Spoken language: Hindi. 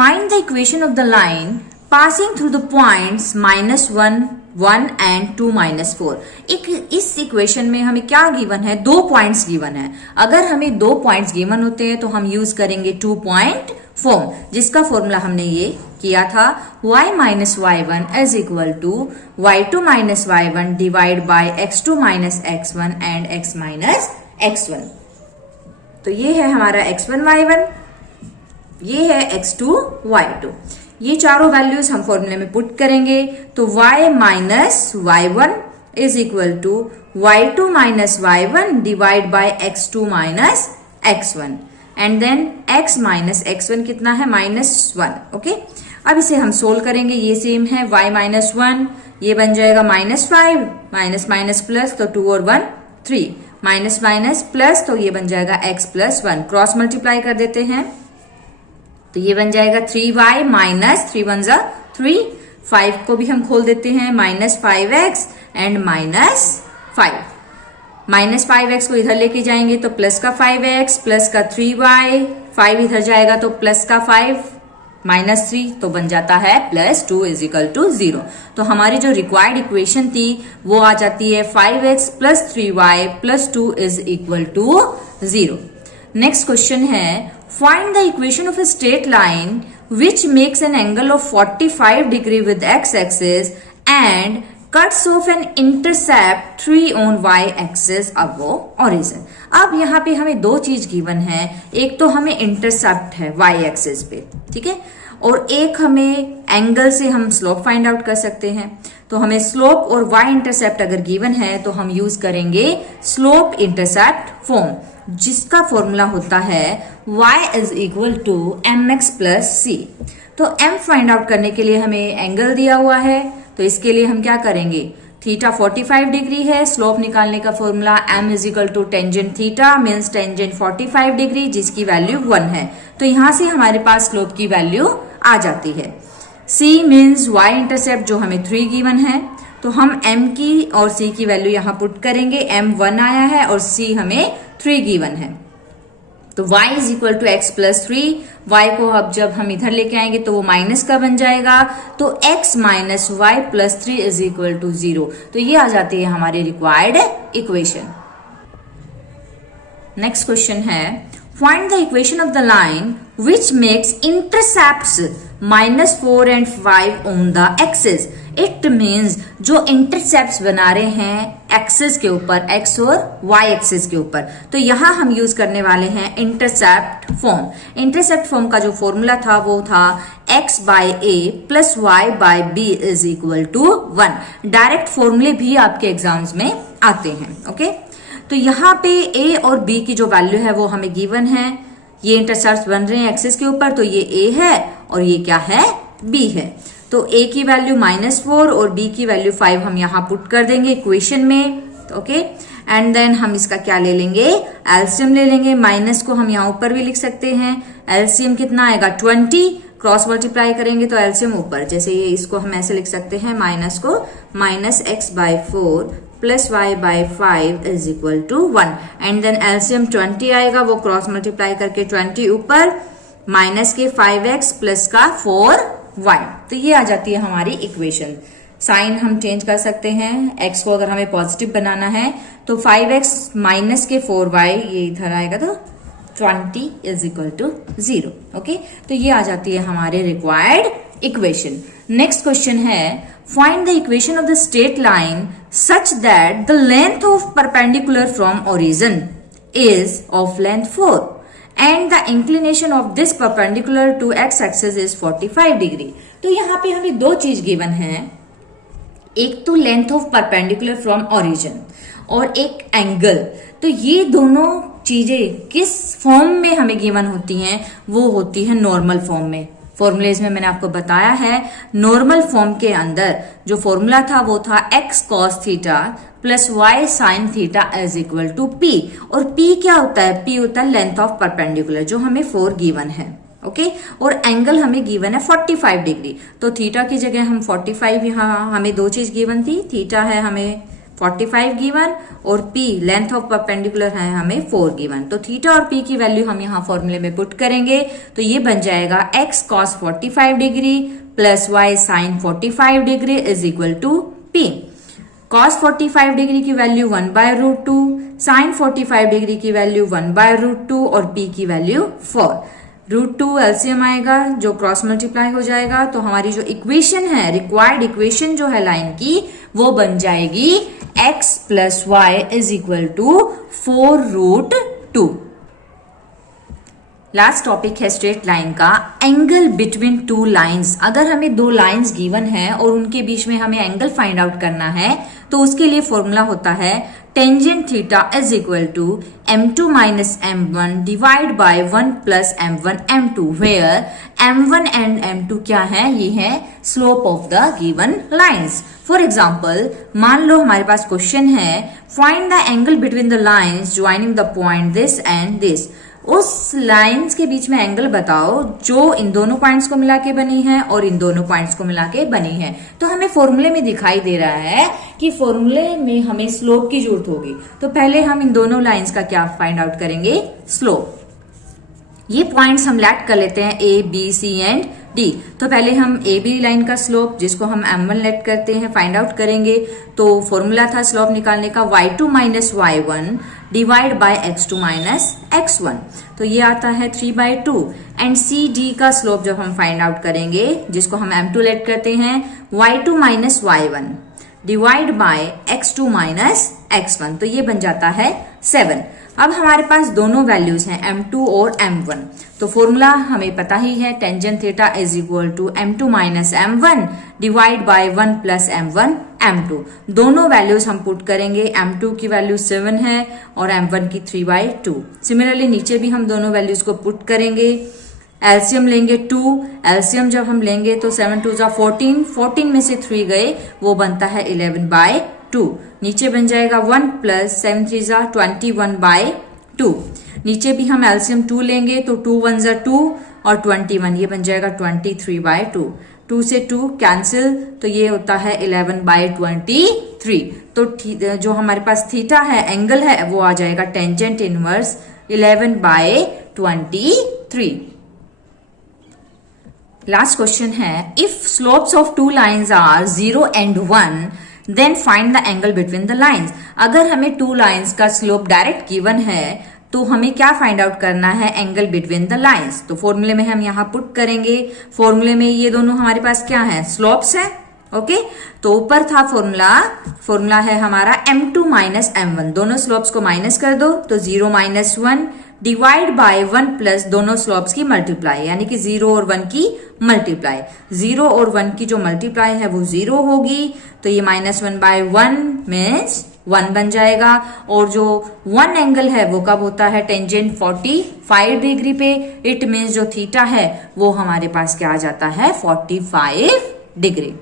Find the equation of the line passing through the points -1, 1 and 2 -4। इस इक्वेशन में हमें क्या गिवन है? 2 पॉइंट्स गिवन है। अगर हमें 2 पॉइंट्स गिवन होते हैं तो हम यूज करेंगे 2 पॉइंट फॉर्म, जिसका फॉर्मूला हमने ये किया था y minus y1 is equal to y2 minus y1 divide by x2 minus x1 and x minus x1। तो ये है हमारा x1 y1, ये है x2 y2। ये चारों वैल्यूज हम फॉर्मूले में पुट करेंगे तो y minus y1 is equal to y2 minus y1 divide by x2 minus x1 and then x minus x1 कितना है? -1। ओके, अब इसे हम सोल्व करेंगे। ये सेम है y माइनस 1, ये बन जाएगा -5 माइनस माइनस प्लस, तो 2 और 1 3 माइनस माइनस प्लस, तो ये बन जाएगा x प्लस 1। क्रॉस मल्टीप्लाई कर देते हैं तो ये बन जाएगा 3y माइनस 3 1 जा 3, 5 को भी हम खोल देते हैं -5x एंड -5। -5x को इधर लेके जाएंगे तो प्लस का 5x प्लस का 3y, 5 इधर जाएगा तो प्लस का 5 -3, तो बन जाता है +2 इज इक्वल टू 0। तो हमारी जो रिक्वायर्ड इक्वेशन थी वो आ जाती है 5x plus 3y plus 2 is equal to 0। Next question है find the equation of a straight line which makes an angle of 45 degree with x axis and cuts off an intercept 3 on y axis above origin। अब यहाँ पे हमें 2 चीज गिवन है, एक तो हमें इंटरसेप्ट है y एक्सिस पे, ठीक है, और एक हमें एंगल से हम स्लोप फाइंड आउट कर सकते हैं। तो हमें स्लोप और y इंटरसेप्ट अगर गिवन है तो हम यूज करेंगे स्लोप इंटरसेप्ट फॉर्म, जिसका फॉर्मूला होता है y is equal to mx plus c। तो m फाइंड आउट करने के लिए हमें एंगल दिया हुआ है, तो इसके लिए हम क्या करेंगे? थीटा 45 डिग्री है, स्लोप निकालने का formula m is equal to tangent theta means tangent 45 degree, जिसकी वैल्यू 1 है। तो यहां से हमारे पास स्लोप की वैल्यू आ जाती है। c मीन्स y इंटरसेप्ट जो हमें 3 गिवन है, तो हम m की और c की वैल्यू यहां पुट करेंगे। m 1 आया है और c हमें 3 गिवन है, तो y is equal to x plus 3। y को अब जब हम इधर लेके आएंगे तो वो माइनस का बन जाएगा, तो x minus y plus 3 is equal to 0। तो ये आ जाती है हमारी रिक्वायर्ड इक्वेशन। नेक्स्ट क्वेश्चन है find the equation of the line which makes intercepts -4 and 5 on the axis. It means जो इंटरसेप्ट्स बना रहे हैं एक्सिस के ऊपर, x और y एक्सिस के ऊपर, तो यहां हम यूज करने वाले हैं इंटरसेप्ट फॉर्म। इंटरसेप्ट फॉर्म का जो फॉर्मूला था वो था x by a plus y by b is equal to 1। Direct फॉर्मूले भी आपके एग्जाम्स में आते हैं। ओके, तो यहाँ पे a और b की जो वैल्यू है वो हमें गिवन है। ये इंटरसेप्ट्स बन रहे हैं एक्सिस के ऊपर, तो ये a है और ये क्या है? b है। तो a की वैल्यू -4 और b की वैल्यू 5 हम यहाँ पुट कर देंगे इक्वेशन में। ओके, एंड देन हम इसका क्या ले लेंगे? एलसीएम ले लेंगे। माइनस को हम यहाँ ऊपर भी लिख सकते हैं। एलसीएम कितना आएगा? 20। क्रॉस मल्टीप्लाई करेंगे तो एलसीएम ऊपर, जैसे ये इसको हम ऐसे लिख सकते हैं, माइनस को -x/4 प्लस y/5 is equal to 1 and then LCM 20 आएगा, वो क्रॉस मल्टीप्लाई करके 20 ऊपर, माइनस के 5x प्लस का 4y। तो ये आ जाती है हमारी इक्वेशन। साइन हम चेंज कर सकते हैं। x को अगर हमें पॉजिटिव बनाना है तो 5x माइनस के 4y, ये इधर आएगा तो 20 इज इक्वल टू 0। ओके, तो ये आ जाती है हमारे रिक्वायर्ड इक्वेशन। नेक्स्ट क्वेश्चन है find the equation of the straight line such that the length of perpendicular from origin is of length 4 and the inclination of this perpendicular to x axis is 45 degree. तो यहाँ पे हमें 2 चीज गिवन है, एक तो length of perpendicular from origin और एक एंगल। तो ये दोनों चीजें किस फॉर्म में हमें गिवन होती हैं? वो होती है नॉर्मल फॉर्म में। फॉर्मूलेज में मैंने आपको बताया है, नॉर्मल फॉर्म के अंदर जो फॉर्मूला था वो था x cos theta plus y sin theta is equal to p। और p क्या होता है? p होता है लेंथ ऑफ परपेंडिकुलर, जो हमें 4 गिवन है। ओके, और एंगल हमें गिवन है 45 डिग्री। तो थीटा की जगह हम 45, यहाँ हमें 2 चीज गिवन थी, थीटा है हमें 45 गिवन और P लेंथ ऑफ परपेंडिकुलर है हमें 4 गिवन। तो थीटा और P की वैल्यू हम यहाँ फॉर्मूले में पुट करेंगे तो ये बन जाएगा x cos 45 degree plus y sin 45 degree is equal to P। cos 45 degree की वैल्यू 1/√2, sin 45 डिग्री की वैल्यू 1/√2 और P की वैल्यू 4। √2 एलसीएम आएगा जो क्रॉस मल्टीप्लाई हो जाएगा, तो हमारी जो इक्वेशन है, रिक्वायर्ड इक्वेशन जो है लाइन की, वो बन जाएगी x plus y is equal to 4√2। Last topic है स्ट्रेट लाइन का एंगल बिटवीन टू लाइंस। अगर हमें दो लाइंस गिवन है और उनके बीच में हमें एंगल फाइंड आउट करना है तो उसके लिए फॉर्मूला होता है tangent theta is equal to m2 minus m1 divide by 1 plus m1 m2 where m1 and m2 क्या है, ये है slope of the given lines. For example मान लो हमारे पास क्वेश्चन है find the angle between the lines joining the point this and this. उस लाइंस के बीच में एंगल बताओ जो इन दोनों पॉइंट्स को मिला के बनी है और इन दोनों पॉइंट्स को मिला के बनी है। तो हमें फॉर्मूले में दिखाई दे रहा है कि फॉर्मूले में हमें स्लोप की जरूरत होगी, तो पहले हम इन दोनों लाइंस का क्या फाइंड आउट करेंगे, स्लोप। ये पॉइंट्स हम लेट कर लेते हैं A, B, C and D। तो पहले हम AB लाइन का स्लोप जिसको हम m1 लेट करते हैं फाइंड आउट करेंगे। तो फॉर्मूला था स्लोप निकालने का y2 minus y1 divide by x2 minus x1, तो ये आता है 3/2। एंड CD का स्लोप जब हम फाइंड आउट करेंगे जिसको हम m2 लेट करते हैं y2 minus y1 divide by x2 minus x1, तो ये बन जाता है 7। अब हमारे पास दोनों वैल्यूज हैं m2 और m1, तो फॉर्मूला हमें पता ही है tangent theta is equal to m2 minus m1 divide by 1 plus m1 m2। दोनों वैल्यूज हम पुट करेंगे, m2 की वैल्यू 7 है और m1 की 3/2। सिमिलरली नीचे भी हम दोनों वैल्यूज को पुट करेंगे, एलसीएम लेंगे 2, एलसीएम जब हम लेंगे तो 7 2 14, 14 में से 3 गए वो बनता है 11/2। नीचे बन जाएगा 1 प्लस 7 3 21/2। नीचे भी हम एलसीएम 2 लेंगे तो 2 1 2 और 21, ये बन जाएगा 23/2। 2 से 2 कैंसिल तो ये होता है 11/23। तो जो हमारे पास थीटा है, एंगल है, वो आ जाएगा टेंजेंट इनवर्स 11/23। लास्ट क्वेश्चन है if slopes of two lines are 0 and 1 then find the angle between the lines. अगर हमें टू लाइंस का स्लोप डायरेक्ट गिवन है तो हमें क्या फाइंड आउट करना है, एंगल बिटवीन द लाइंस। तो फॉर्मूले में हम यहाँ पुट करेंगे, फॉर्मूले में ये दोनों हमारे पास क्या है, स्लोप्स है। ओके, तो ऊपर था फॉर्मूला है हमारा m2 माइनस m1, दोनों स्लोप्स को माइनस कर दो तो 0 माइनस 1 डिवाइड बाय 1 प्लस दोनों स्लोप्स की मल्टीप्लाई, यानी कि 0 और 1 की मल्टीप्लाई। 0 और 1 की जो मल्टीप्लाई है वो 0 होगी, तो ये -1/1 मीन्स 1 बन जाएगा। और जो 1 एंगल है वो कब होता है, टेंजेंट 45 डिग्री पे। इट मीन्स जो थीटा है वो हमारे पास क्या आ जाता है, 45 डिग्री।